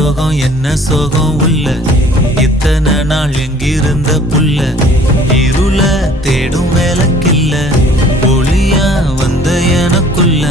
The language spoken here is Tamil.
சோகம் என்ன சோகம் உள்ள இத்தனை நாள் எங்கிருந்த புள்ள இருள தேடும் வேலைக்கில்ல ஒளியா வந்த எனக்குள்ள